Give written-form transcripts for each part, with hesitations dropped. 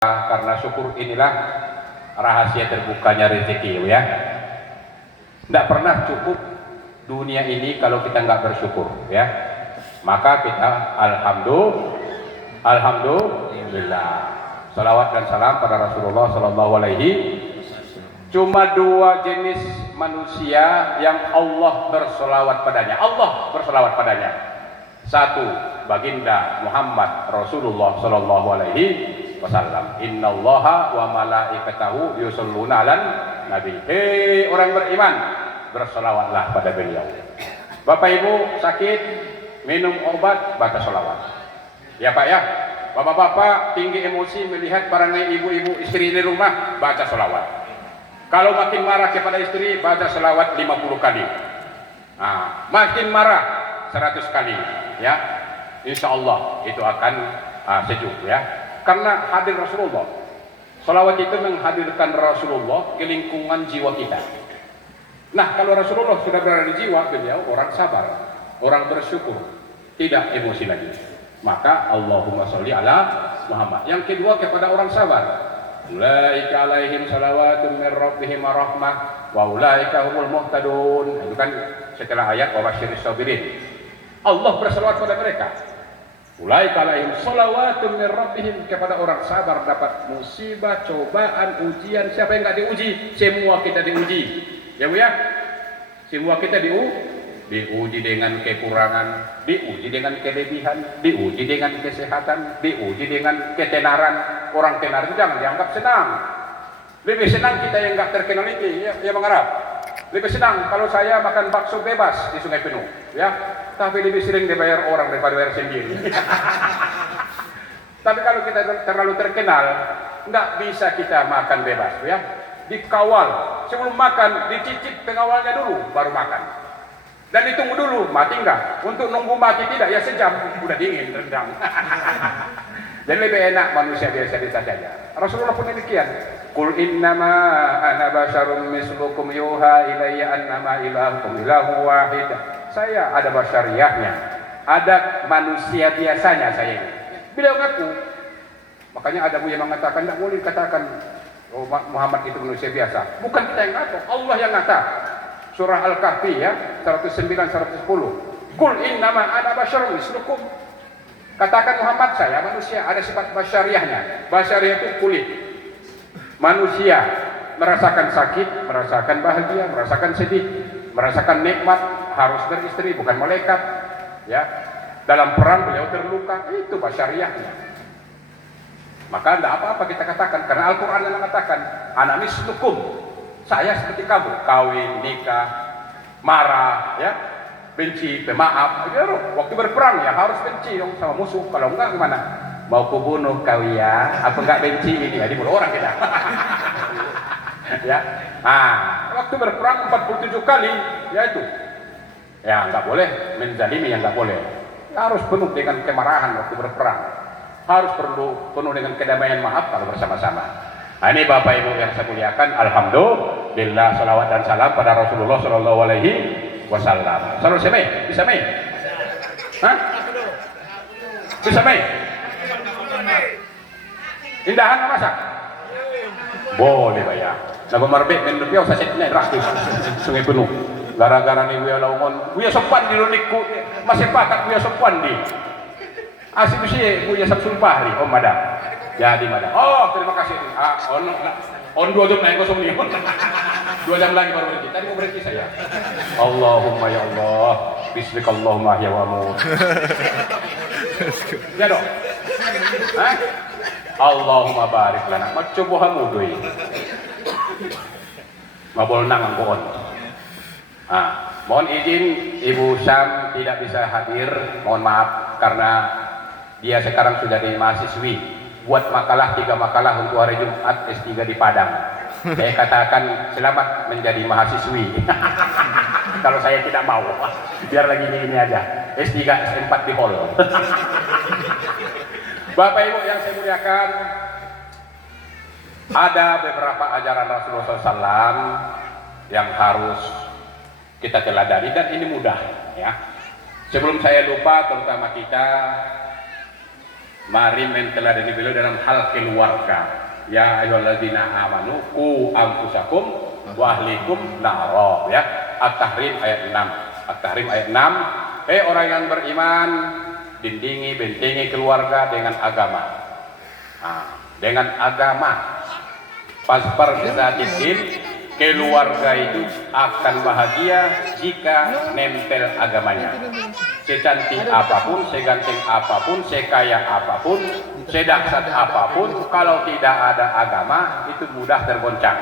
Karena syukur inilah rahasia terbukanya rezeki ya. Tidak pernah cukup dunia ini kalau kita nggak bersyukur ya. Maka kita alhamdulillah. Salawat dan salam pada Rasulullah Sallallahu Alaihi. Cuma dua jenis manusia yang Allah bersolawat padanya. Allah bersolawat padanya. Satu, baginda Muhammad Rasulullah Sallallahu Alaihi Wasallam. Innallaha wa malaikatahu yusholluna 'alan nabi. Hei orang beriman, bersolawatlah pada beliau. Bapak Ibu sakit, minum obat, baca solawat. Ya Pak ya. Bapak-bapak tinggi emosi melihat barangnya ibu-ibu istri di rumah, baca solawat. Kalau makin marah kepada istri, baca solawat 50 kali. Nah, makin marah 100 kali ya. Insya Allah itu akan sejuk ya. Karena hadir Rasulullah. Salawat itu menghadirkan Rasulullah ke lingkungan jiwa kita. Nah, kalau Rasulullah sudah berada di jiwa beliau, orang sabar, orang bersyukur, tidak emosi lagi. Maka Allahumma sholli ala Muhammad. Yang kedua kepada orang sabar. Ulaika alaihim salawatun min rabbihim rahmah wa ulaika humul muhtadun. Itu kan setelah ayat wa basyiris sabirin. Allah bersalawat pada mereka. Ulaika alaihim salawatun min rabbihim, kepada orang sabar dapat musibah, cobaan, ujian. Siapa yang enggak diuji? Semua kita diuji. Ya Bu ya? Semua kita diuji dengan kekurangan, diuji dengan kelebihan, diuji dengan kesehatan, diuji dengan ketenaran. Orang tenar itu jangan dianggap senang. Lebih senang kita yang enggak terkenal ini ya Bang Arab. Lebih senang kalau saya makan bakso bebas di Sungai Penuh, ya. Tapi lebih sering dibayar orang daripada bayar sendiri. Tapi kalau kita terlalu terkenal, nggak bisa kita makan bebas, ya. Dikawal, sebelum makan dicicip pengawalnya dulu, baru makan. Dan ditunggu dulu, mati nggak? Untuk nunggu mati tidak, ya sejam, udah dingin, rendang. Jadi lebih enak manusia biasa-biasa saja. Rasulullah pun demikian. Qul innama ana basyarum mislukum yuha ilayya annama ilahukum ilahu wahid. Saya ada basyariahnya, ada manusia biasanya saya ini. Beliau ngaku. Makanya ada yang mengatakan tidak boleh dikatakan oh, Muhammad itu manusia biasa. Bukan kita yang ngaku, Allah yang ngata. Surah Al-Kahfi ya, 109 110. Qul innama ana basyarum mislukum. Katakan Muhammad, saya manusia, ada sifat basyariahnya. Basyariah itu kulit. Manusia merasakan sakit, merasakan bahagia, merasakan sedih, merasakan nikmat, harus beristri, bukan malaikat. Ya, dalam perang beliau terluka, itu basyariahnya. Maka tidak apa-apa kita katakan, karena Al-Quran yang mengatakan, ana mislukum, saya seperti kamu, kawin, nikah, marah, ya, benci, pemaaf. Ya, waktu berperang ya harus benci dong sama musuh, kalau enggak gimana? Mau kubunuh kau ya, apa enggak benci ini? Ya dibunuh orang kita. Ya, waktu berperang 47 kali, ya itu. Ya enggak boleh menzalimi, yang enggak boleh. Harus penuh dengan kemarahan waktu berperang. Harus penuh dengan kedamaian, maaf kalau bersama-sama. Nah, ini Bapak Ibu yang saya muliakan, alhamdulillah, salawat dan salam pada Rasulullah Sallallahu Alaihi Wasallam. Salam semai, bisa mai? Hah? Bisa mai? Indahan masak? Boleh bayar. Lagu marbek men lupiaw sa sitna rastis Sungai Penuh. Gara-gara ni Buya Laungon, Buya Sopan di lunikku, masih pakat Buya Sopan di. Asik mesti Buya Samsul Bahri, Om Madam. Jadi Madam. Oh, terima kasih. On 2 jam naik kosong nih. 2 jam lagi baru berhenti. Tadi mau berhenti saya. Allahumma ya Allah. Bismillahirrahmanirrahim ya wamut. Ya dong. Hah? Allahumma barik lana. Macobo hamudui. Mabol nang anggoon. Mohon izin Ibu Sam tidak bisa hadir. Mohon maaf karena dia sekarang sudah di mahasiswi. Buat makalah 3 makalah untuk hari Jumat S3 di Padang. Saya katakan selamat menjadi mahasiswi. Kalau saya tidak mau, biar lagi ini aja. S3 S4 di hall. Bapak Ibu yang saya muliakan, ada beberapa ajaran Rasulullah SAW yang harus kita teladani dan ini mudah ya. Sebelum saya lupa, terutama kita Mari menteladani beliau dalam hal keluarga. Ya ayyuhalladzina amanu qu anfusakum wa ahlikum nara, ya. At-Tahrim ayat 6. At-Tahrim ayat 6. Hei orang yang beriman, bindingi bentengi keluarga dengan agama. Nah, dengan agama. Pasper bizatiddin, keluarga itu akan bahagia jika nempel agamanya. Secantik apapun, seganteng apapun, sekaya apapun, sedahsyat apapun, kalau tidak ada agama itu mudah tergoncang.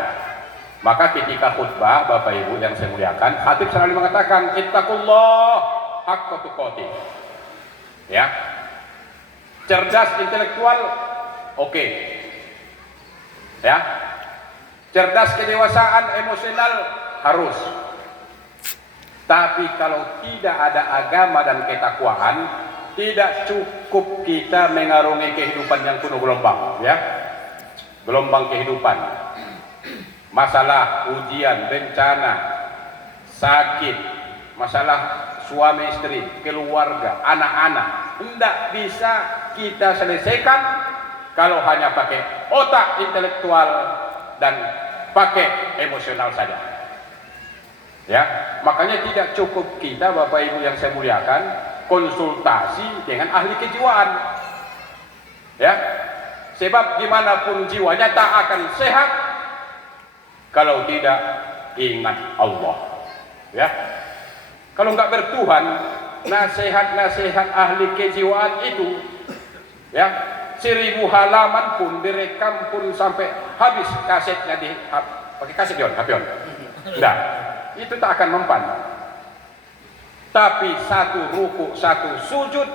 Maka ketika khutbah, Bapak Ibu yang saya muliakan, khatib selalu mengatakan ittaqullah haqqa tuqatih. Ya. Cerdas intelektual oke. Ya. Cerdas kedewasaan emosional harus. Tapi kalau tidak ada agama dan ketakwaan, tidak cukup kita mengarungi kehidupan yang penuh gelombang, ya. Gelombang kehidupan. Masalah ujian, bencana, sakit, masalah suami istri, keluarga, anak-anak, tidak bisa kita selesaikan kalau hanya pakai otak intelektual dan pakai emosional saja. Ya, makanya tidak cukup kita Bapak Ibu yang saya muliakan konsultasi dengan ahli kejiwaan. Ya, sebab dimanapun jiwanya tak akan sehat kalau tidak ingat Allah. Ya, kalau nggak bertuhan, nasihat-nasihat ahli kejiwaan itu, ya, 1000 halaman pun direkam pun sampai habis kasetnya di pakai kaset Yon, Hapion. Enggak. Itu tak akan mempan. Tapi satu ruku, satu sujud,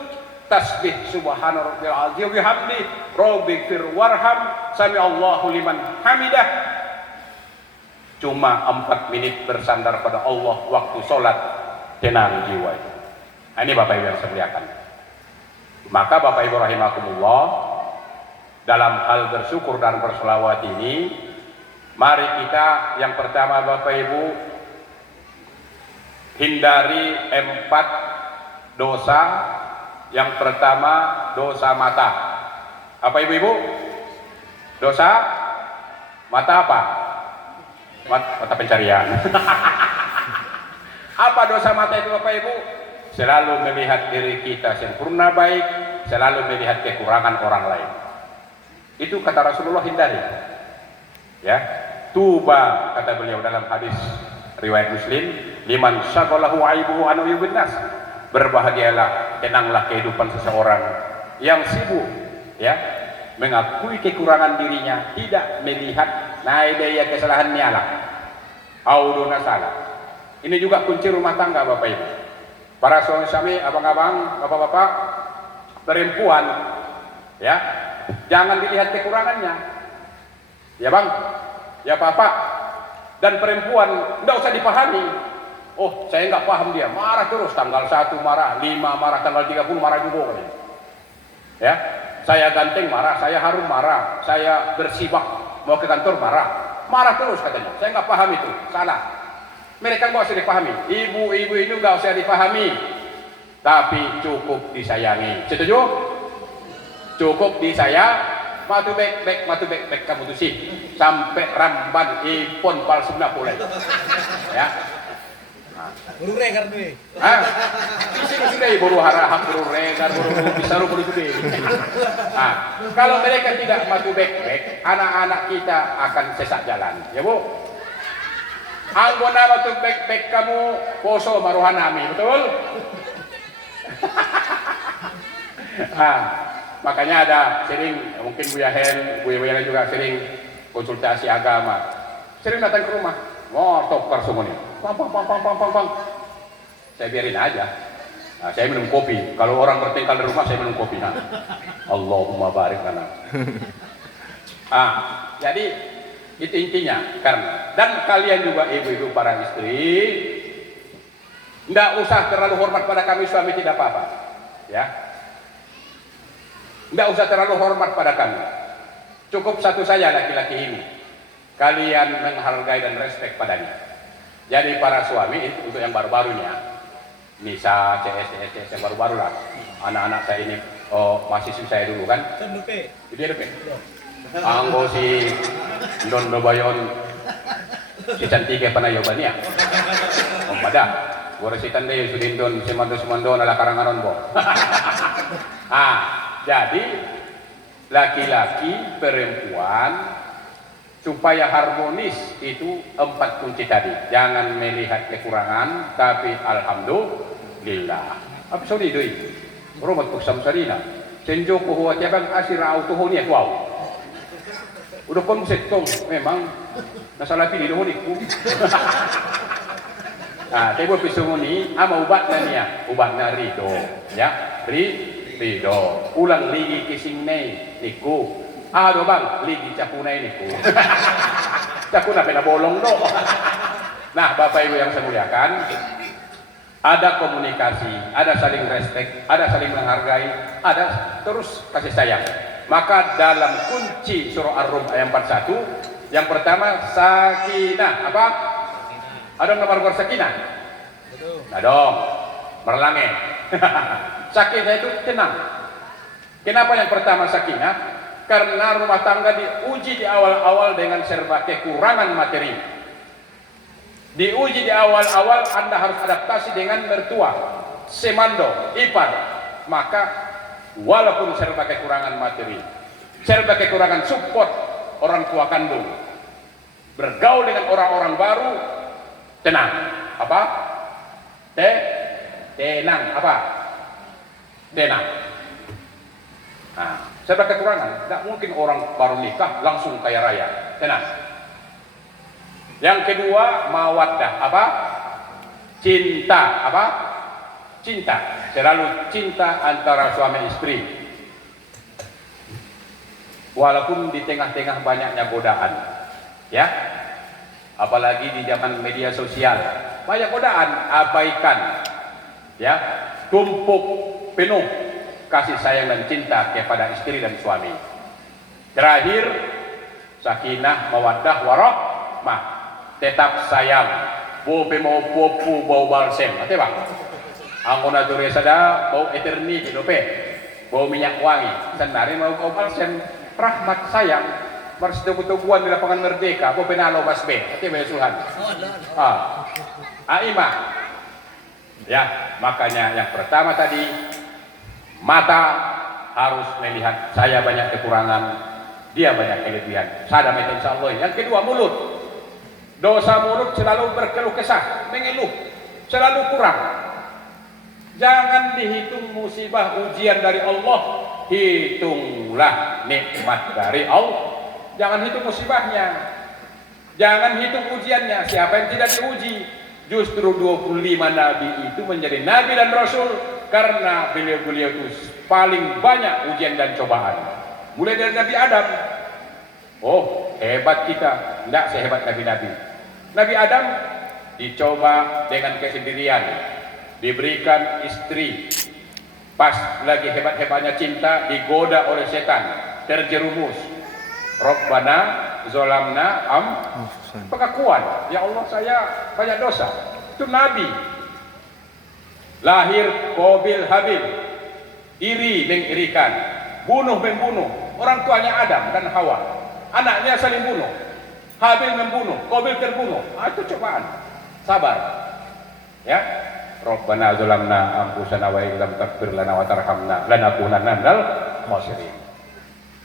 tasbih subhana rabbil azim wa bihamdi, rabbighfir warham, sami Allahu liman hamidah. Cuma 4 menit bersandar pada Allah waktu sholat, tenang jiwa itu. Ini Bapak Ibu yang saya muliakan. Maka Bapak Ibu rahimakumullah, dalam hal bersyukur dan berselawat ini, mari kita yang pertama Bapak Ibu hindari 4 dosa. Yang pertama dosa mata. Apa ibu-ibu? Dosa mata apa? Mata pencarian. Apa dosa mata itu Bapak Ibu? Selalu melihat diri kita sempurna baik, selalu melihat kekurangan orang lain. Itu kata Rasulullah, hindari. Ya, tuba kata beliau dalam hadis riwayat Muslim, liman syaghalahu aibuhu an uyubin nas. Berbahagialah, tenanglah kehidupan seseorang yang sibuk, ya, mengakui kekurangan dirinya, tidak melihat naidaya kesalahannya lah. Auduna salah. Ini juga kunci rumah tangga Bapak Ibu. Para suami-suami, abang-abang, bapak-bapak, perempuan, ya, jangan dilihat kekurangannya. Ya Bang, ya Bapak, dan perempuan tidak usah dipahami. Oh, saya nggak paham dia, marah terus, tanggal 1 marah, 5 marah, tanggal 30 marah juga. Ya, saya ganteng marah, saya harum marah, saya bersibak mau ke kantor marah terus katanya. Saya nggak paham itu, salah. Mereka nggak usah dipahami. Ibu-ibu itu nggak usah dipahami, tapi cukup disayangi. Setuju? Cukup disayang. Matu bek kamu tuh sih sampai ramban ipon palsuna pulai. Ya. Buru regar nih. Sudah buru harahap, buru regar, buru bisa buru gede. Kalau mereka tidak matu bek, anak-anak kita akan sesat jalan, ya Bu. Anggona matu bek kamu poso maruhanami, betul? Makanya ada sering, mungkin Bu Yahen, Bu Yahen juga sering konsultasi agama. Sering datang ke rumah, tokar semua nih. Pang. Saya biarin aja. Saya minum kopi. Kalau orang bertengkar di rumah, saya minum kopi. Allahumma barik lana. Jadi itu intinya. Karena dan kalian juga ibu-ibu para istri, tidak usah terlalu hormat pada kami suami, tidak apa-apa. Ya. Tidak usah terlalu hormat pada kami. Cukup satu saja laki-laki ini. Kalian menghargai dan respek padanya. Jadi para suami itu untuk yang baru-barunya, Nisa, CS yang baru-baru lah. Anak-anak saya ini Oh, mahasiswa saya dulu kan? Sendupe. Dia depan. Anggo si Don Bayon si cantik apa na yobania. Oh, pada. Gua resitan deh Sudindon Semando ala karanganon bo. Jadi laki-laki perempuan supaya harmonis itu 4 kunci tadi. Jangan melihat kekurangan, tapi alhamdulillah. Apa sorry doi? Romat kusam sarina. Senjo ko huwa tiabang asira auto honi wow. Udah konsep tong memang nasalah pilih dohoni ku. Tebo pisunguni ama ubatna niya, ubatna rido, ya. Rido. Ulang ligi kising nei niku. Do bang, ligi capunay niku. Cakuna pinabolong do. Nah, Bapak Ibu yang saya muliakan, ada komunikasi, ada saling respect, ada saling menghargai, ada terus kasih sayang. Maka dalam kunci surah Ar-Rum ayat 41, yang pertama sakinah, apa? Ada nomor sakinah? Nah dong, merlange. Sakinah itu tenang. Kenapa yang pertama sakinah? Karena rumah tangga diuji di awal-awal dengan serba kekurangan materi. Diuji di awal-awal Anda harus adaptasi dengan mertua, semando, ipar. Maka walaupun serba kekurangan materi, serba kekurangan support orang tua kandung, bergaul dengan orang-orang baru, tenang. Apa? Tenang. Apa? Tenang. Serba kekurangan, tidak mungkin orang baru nikah langsung kaya raya. Tenang. Yang kedua, mawaddah. Apa? Cinta. Apa? Cinta. Selalu cinta antara suami istri. Walaupun di tengah-tengah banyaknya godaan, ya. Apalagi di zaman media sosial, banyak godaan, abaikan, ya. Tumpuk penuh kasih sayang dan cinta kepada istri dan suami. Terakhir, sakinah, mawaddah, warahmah. Tetap sayang. Bobe mau popu bau balsem. Ate bang. Angkona dure sada bau eternity dope. Bau minyak wangi. Senari mau bau balsem. Rahmat sayang. Mars tubuhan di lapangan Merdeka. Bau penalo basbe. Ate besuhan. Aimah. Ya, makanya yang pertama tadi, mata harus melihat saya banyak kekurangan, dia banyak kelebihan. Sadam itu insya Allah. Yang kedua, mulut. Dosa mulut selalu berkeluh kesah, mengeluh, selalu kurang. Jangan dihitung musibah ujian dari Allah, hitunglah nikmat dari Allah. Jangan hitung musibahnya, jangan hitung ujiannya. Siapa yang tidak diuji? Justru 25 nabi itu menjadi nabi dan rasul karena beliau-beliau itu paling banyak ujian dan cobaan. Mulai dari Nabi Adam. Oh, hebat kita. Tidak sehebat nabi-nabi. Nabi Adam dicoba dengan kesendirian, diberikan istri. Pas lagi hebat-hebatnya cinta, digoda oleh setan, terjerumus. Rabbana zolamna pengakuan, ya Allah saya banyak dosa. Itu Nabi. Lahir Qabil Habil, iri mengirikan, bunuh membunuh. Orang tuanya Adam dan Hawa, anaknya saling bunuh. Habil membunuh, Qabil terbunuh. Itu cobaan. Sabar. Ya. Rabbana zalamna anfusana wa illam taghfir lana wa tarhamna lanakunanna minal khasirin.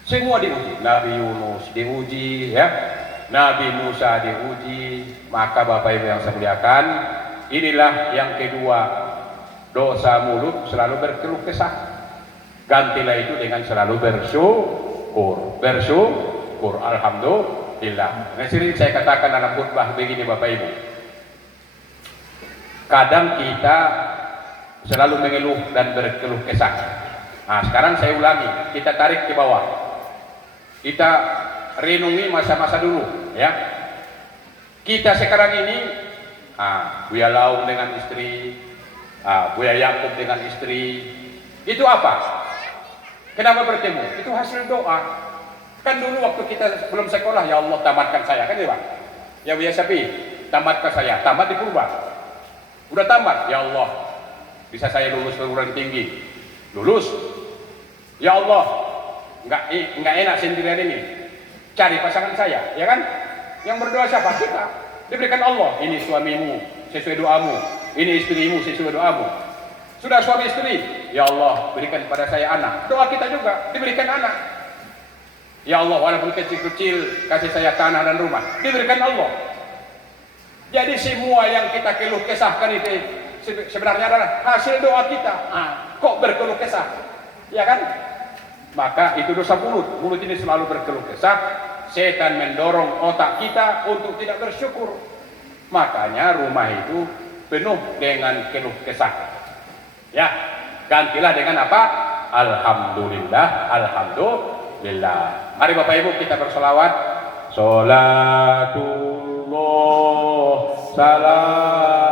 Semua diuji. Nabi Yunus diuji, ya. Nabi Musa diuji. Maka Bapak Ibu yang saya muliakan, inilah yang kedua. Dosa mulut selalu berkeluh kesah. Gantilah itu dengan selalu bersyukur. Bersyukur. Alhamdulillah. Nah, sering saya katakan dalam khutbah begini Bapak Ibu. Kadang kita selalu mengeluh dan berkeluh kesah. Nah, sekarang saya ulangi. Kita tarik ke bawah. Kita renungi masa-masa dulu, ya. Kita sekarang ini, Buya Laung dengan istri, Buya Yakub dengan istri, itu apa? Kenapa bertemu? Itu hasil doa. Kan dulu waktu kita belum sekolah, ya Allah tamatkan saya, kan ya Pak? Ya Buya Sapi, tamatkan saya, tamat di Purba. Udah tamat, ya Allah, bisa saya lulus perguruan tinggi, lulus. Ya Allah, nggak enak sendirian ini. Cari pasangan saya, ya kan? Yang berdoa siapa? Kita. Diberikan Allah. Ini suamimu sesuai doamu. Ini istrimu sesuai doamu. Sudah suami istri, ya Allah berikan kepada saya anak. Doa kita juga diberikan anak. Ya Allah, walaupun kecil-kecil, kasih saya tanah dan rumah. Diberikan Allah. Jadi semua yang kita keluh kesahkan itu sebenarnya adalah hasil doa kita. Kok berkeluh kesah? Ya kan? Maka itu dosa mulut. Mulut ini selalu berkeluh kesah. Setan mendorong otak kita untuk tidak bersyukur. Makanya rumah itu penuh dengan keluh kesah. Ya, gantilah dengan apa? Alhamdulillah, alhamdulillah. Mari Bapak Ibu kita bersolawat. Sholatullah salam